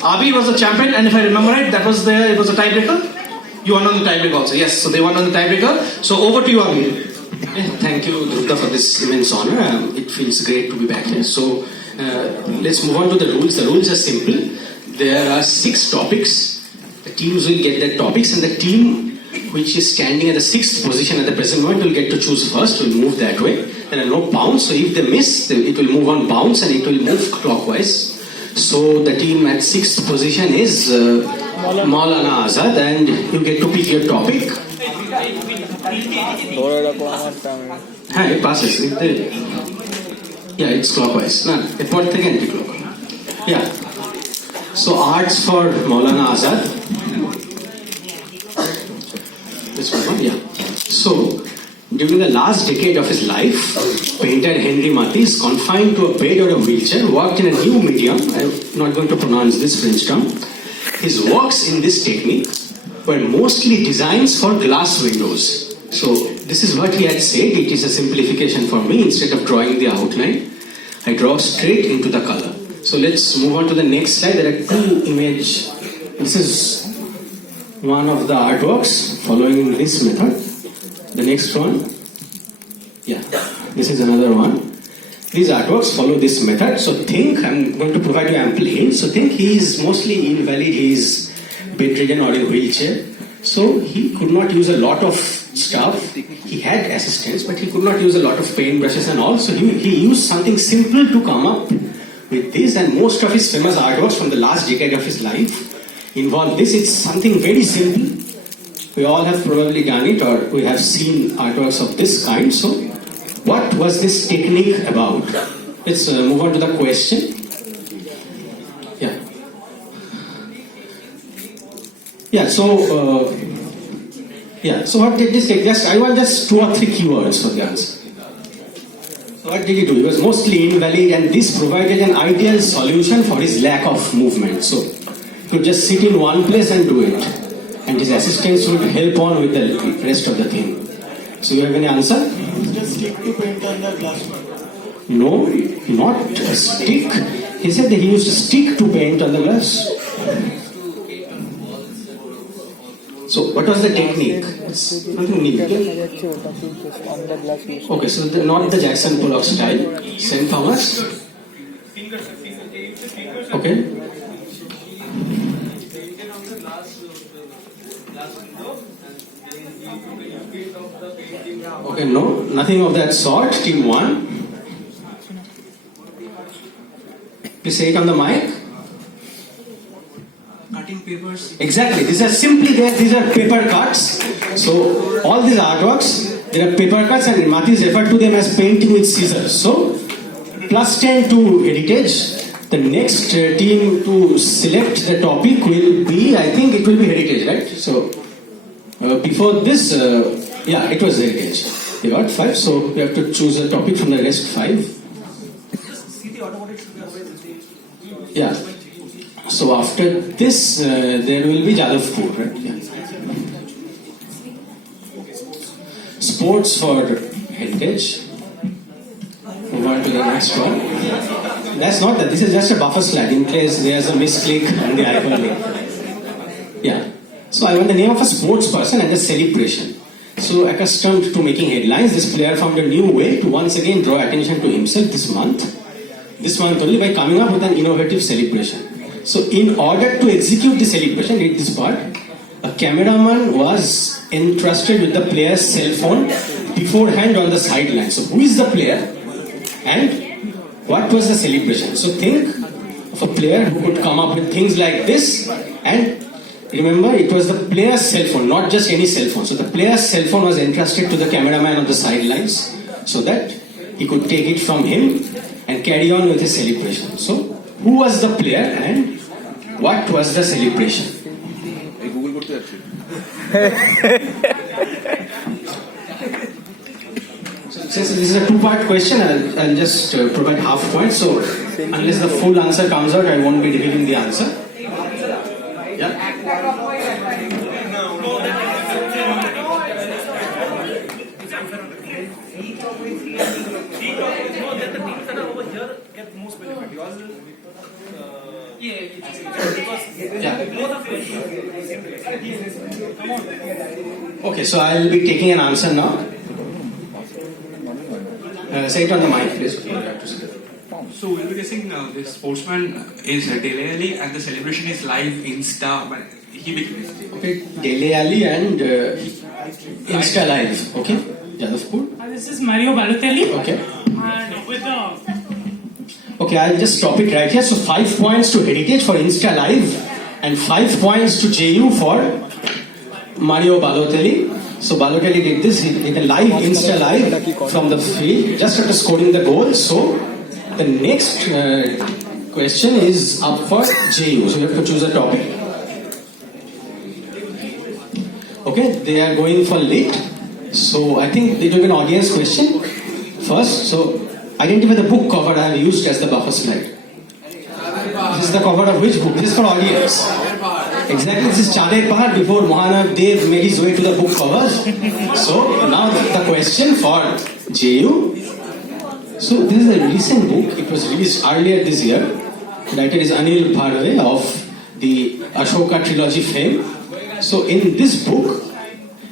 Abir was the champion, and if I remember right, it was a tiebreaker. You won on the tiebreaker also. Yes, so they won on the tiebreaker. So over to you, Abir. Thank you, Dhruv, for this immense honor. It feels great to be back here. So let's move on to the rules. The rules are simple. There are 6 topics. The teams will get their topics, and the team which is standing at the 6th position at the present moment will get to choose first, will move that way. There are no bounds, so if they miss, it will move on bounds and it will move clockwise. So the team at 6th position is Maulana Azad, and you get to pick your topic. It passes. Yeah, it's clockwise. Yeah. So arts for Maulana Azad. This one, yeah. So, during the last decade of his life, painter Henry Matisse is confined to a bed or a wheelchair, worked in a new medium. I'm not going to pronounce this French term. His works in this technique were mostly designs for glass windows. So, this is what he had said. It is a simplification for me. Instead of drawing the outline, I draw straight into the color. So, let's move on to the next slide. There are 2 images. This is one of the artworks following this method. The next one, yeah, this is another one. These artworks follow this method. So think, I'm going to provide you ample hints. So think he is mostly invalid, he is bedridden or in a wheelchair. So he could not use a lot of stuff. He had assistants, but he could not use a lot of paint brushes and all. So he used something simple to come up with this, and most of his famous artworks from the last decade of his life involve this. It's something very simple. We all have probably done it, or we have seen artworks of this kind. So, what was this technique about? Let's move on to the question. Yeah. Yeah. So, So what did this take? I want just 2 or 3 keywords for the answer. So what did he do? He was mostly invalid, and this provided an ideal solution for his lack of movement. So he could just sit in one place and do it, and his assistants would help on with the rest of the thing. So you have any answer? Just stick to paint on the glass. No, not a stick. He said that he used a stick to paint on the glass. So what was the technique? It's nothing new. Okay, so not the Jackson Pollock style. St. Thomas. Okay. Okay, no, nothing of that sort. Team 1. Please say it on the mic. Cutting papers. Exactly. These are simply there. These are paper cuts. So all these artworks, there are paper cuts, and Matisse referred to them as painting with scissors. So +10 to heritage. The next team to select the topic will be, I think it will be heritage, right? So before this, it was heritage. You got 5, so you have to choose a topic from the rest 5. Yeah. So after this, there will be Jadavpur, right? Yeah. Sports for heritage. Move on to the next one. That's not that. This is just a buffer slide in case there's a misclick on the icon link. Yeah. So I want the name of a sports person and a celebration. So accustomed to making headlines, this player found a new way to once again draw attention to himself this month only, by coming up with an innovative celebration. So in order to execute the celebration, read this part, a cameraman was entrusted with the player's cell phone beforehand on the sideline. So who is the player and what was the celebration? So think of a player who could come up with things like this, and remember, it was the player's cell phone, not just any cell phone. So the player's cell phone was entrusted to the cameraman on the sidelines so that he could take it from him and carry on with his celebration. So who was the player and what was the celebration? So since this is a 2-part question, I'll just provide half points. So unless the full answer comes out, I won't be revealing the answer. Yeah. Okay, so I'll be taking an answer now. Say it on the mic, please. So we'll be guessing the sportsman is Dele Alli and the celebration is live Insta. But Okay, Dele Alli and Insta Live. Okay, Jadavpur. This is Mario Balotelli. Okay. And with the Okay, I'll just stop it right here. So 5 points to Heritage for Insta Live and 5 points to JU for Mario Balotelli. So Balotelli did this, he did a live Insta Live from the field just after scoring the goal. So the next question is up for JU. So you have to choose a topic. Okay, they are going for lit. So I think they took an audience question first. So identify the book cover I have used as the buffer slide. This is the cover of which book? This is for audience. Exactly, this is Chadek Pahad before Mohanav Dev made his way to the book covers. So now the question for JU. So this is a recent book. It was released earlier this year. The writer is Abir Bhattacharya of the Ashoka trilogy fame. So in this book,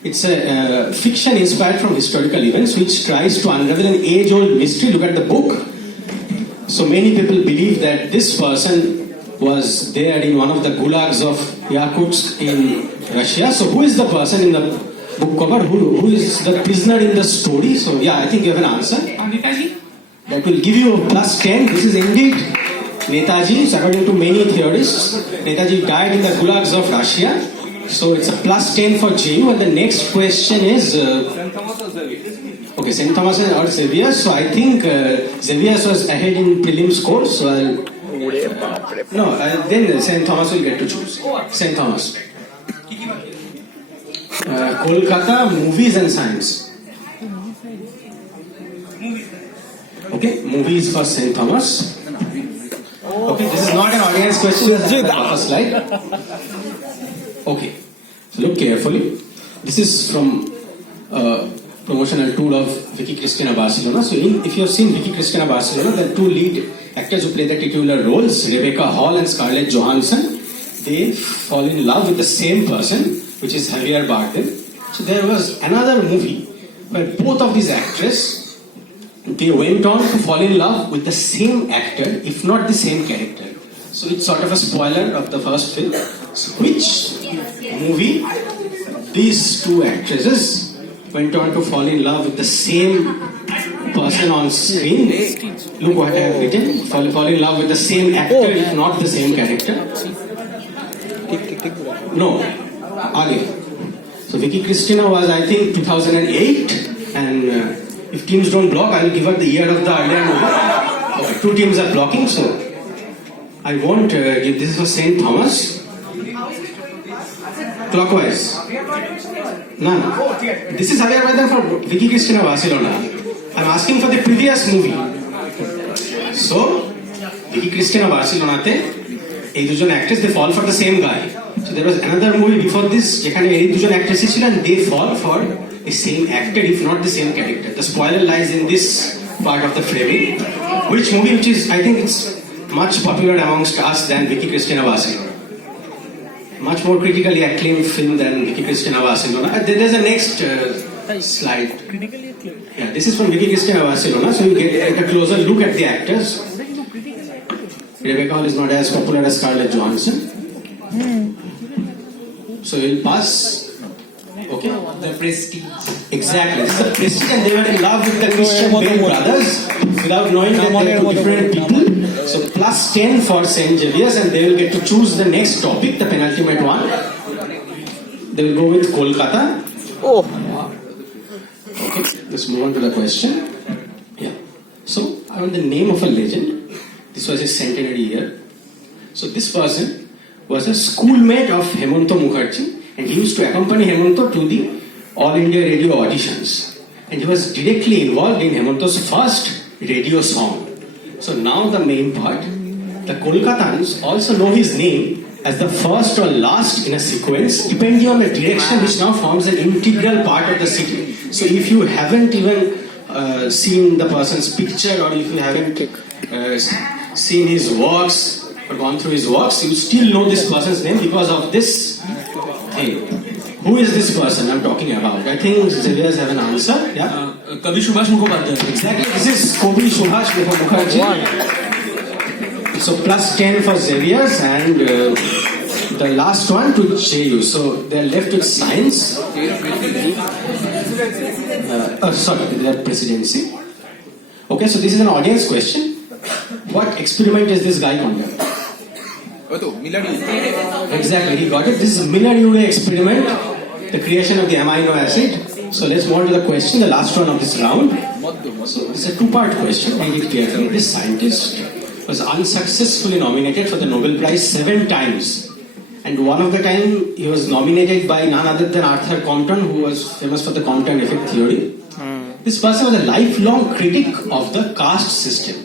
it's a fiction inspired from historical events which tries to unravel an age-old mystery. Look at the book. So many people believe that this person was there in one of the gulags of Yakutsk in Russia. So who is the person in the book cover? Who is the prisoner in the story? So yeah, I think you have an answer. Netaji. That will give you a plus 10. This is indeed Netaji. So according to many theorists, Netaji died in the gulags of Russia. So it's a plus 10 for JU. And the next question is okay, St. Thomas or Xavier. So I think Xavier was ahead in prelim score. So then St. Thomas will get to choose. St. Thomas. Kolkata, movies and science. Okay, movies for St. Thomas. Okay, this is not an audience question. This is the first slide. Okay, so look carefully. This is from promotional tour of Vicky Cristina Barcelona. So if you have seen Vicky Cristina Barcelona, the two lead actors who play the titular roles, Rebecca Hall and Scarlett Johansson, they fall in love with the same person, which is Javier Bardem. So there was another movie where both of these actresses, they went on to fall in love with the same actor, if not the same character. So it's sort of a spoiler of the first film. So which movie these two actresses went on to fall in love with the same person on screen? Look what I have written. Fall in love with the same actor, if not the same character. No, Olive. So Vicky Cristina was, I think, 2008, and if teams don't block, I will give her the year of the earlier movie. Okay, two teams are blocking, so I won't give this for St. Thomas. Clockwise. No. This is Javier Bardem for Vicky Cristina Barcelona. I'm asking for the previous movie. So, Vicky Cristina Barcelona te, এই দুজন actors, they fall for the same guy. So there was another movie before this, যেখানে এই দুজন actresses ছিল, and they fall for the same actor, if not the same character. The spoiler lies in this part of the framing. Which movie, which is, I think it's much popular amongst us than Vicky Cristina Barcelona. Much more critically acclaimed film than Vicky Cristina Barcelona. There's a next slide. Yeah, this is from Vicky Cristina Barcelona, so you get a closer look at the actors. Rebecca Hall is not as popular as Scarlett Johansson. So you'll pass. Okay. The Prestige. Exactly. This is the Prestige, and they were in love with the Christian Bale brothers without knowing that they are two different people. So plus 10 for St. Xavier's, and they will get to choose the next topic, the penultimate one. They will go with Kolkata. Okay, let's move on to the question. Yeah. So I want the name of a legend. This was his centenary year. So this person was a schoolmate of Hemanto Mookerji, and he used to accompany Hemanto to the All India Radio auditions. And he was directly involved in Hemanto's first radio song. So now the main part. The Kolkatans also know his name as the first or last in a sequence, depending on the direction, which now forms an integral part of the city. So if you haven't even seen the person's picture, or if you haven't seen his works, or gone through his works, you still know this person's name because of this thing. Who is this person I'm talking about? I think Xavier's have an answer. Yeah? Kavi Subhash Mukherjee. Exactly. This is Kavi Subhash Mukherjee. So plus 10 for Xavier's and the last one to JU. So they're left with science. Sorry, their presidency. Okay, so this is an audience question. What experiment is this guy conducting? Exactly, he got it. This is Miller-Urey experiment, the creation of the amino acid. So let's move on to the question, the last one of this round. So it's a two-part question. Read it carefully. This scientist was unsuccessfully nominated for the Nobel Prize 7 times. And one of the time he was nominated by none other than Arthur Compton, who was famous for the Compton effect theory. This person was a lifelong critic of the caste system.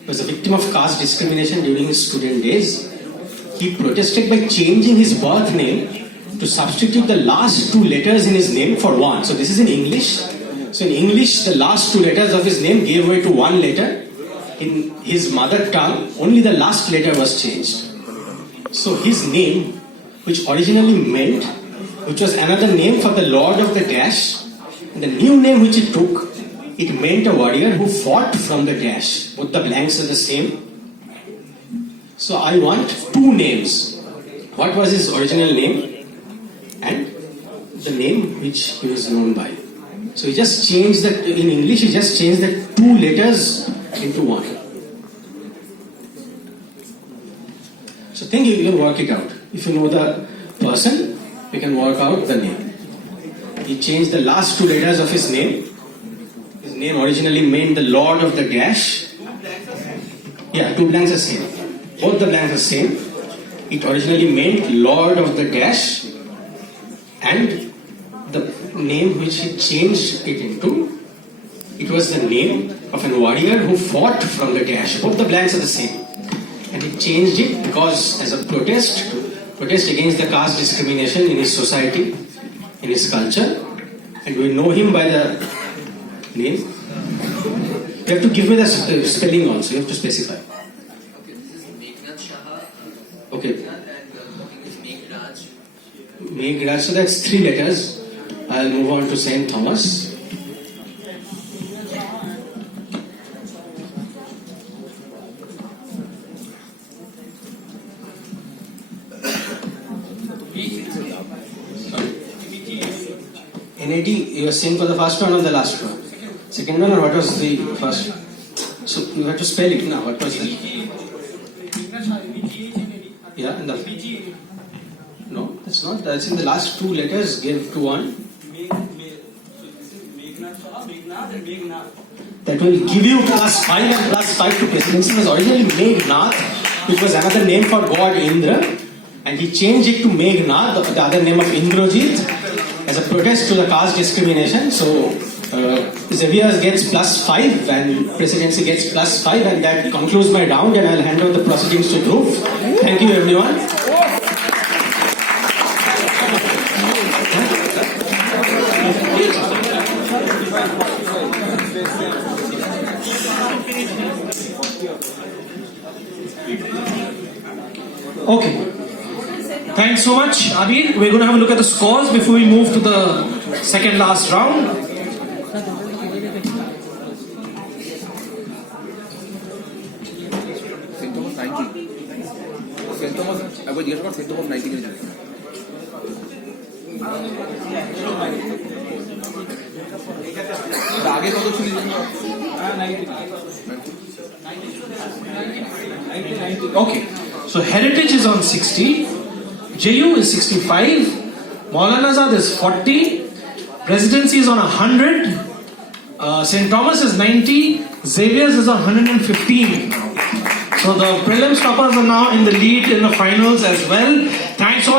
He was a victim of caste discrimination during his student days. He protested by changing his birth name to substitute the last 2 letters in his name for one. So this is in English. So in English, the last 2 letters of his name gave way to 1 letter. In his mother tongue, only the last letter was changed. So his name, which originally meant, which was another name for the Lord of the Dash, and the new name which it took, it meant a warrior who fought from the dash. Both the blanks are the same. So I want 2 names. What was his original name and the name which he was known by. So he just changed that, in English he just changed the 2 letters into 1. So think you can work it out. If you know the person, you can work out the name. He changed the last 2 letters of his name. His name originally meant the Lord of the Dash. Yeah, 2 blanks are same. Both the blanks are same. It originally meant Lord of the Dash, and the name which he changed it into, it was the name of a warrior who fought from the dash. Both the blanks are the same. And he changed it because as a protest against the caste discrimination in his society, in his culture. And we know him by the name. You have to give me the spelling also, you have to specify. Okay, this is Meghnad Shah. Okay. And Meghraj. Meghraj, so that's 3 letters. I'll move on to St. Thomas. NAD, you were saying for the first one or the last one? Second one, or what was the first? So you have to spell it now. What was it? Yeah, and the no, that's not. That's in the last 2 letters gave to 1. That will give you +5 and +5 to presidency. It was originally Meghnad, which was another name for god Indra, and he changed it to Meghnad, the other name of Indrajit, as a protest to the caste discrimination. So Xavier gets +5 and presidency gets +5, and that concludes my round, and I'll hand over the proceedings to Dhruv. Thank you, everyone. Okay. Thanks so much, Abir. We're going to have a look at the scores before we move to the second last round. St. Thomas 90. St. Thomas, I would guess about St. Thomas 90 minutes. आगे कौन सी Okay. So Heritage is on 60. JU is 65. Maulana Azad is 40. Presidency is on 100. St. Thomas is 90. Xavier's is on 115. So the prelims toppers are now in the lead in the finals as well. Thanks so much.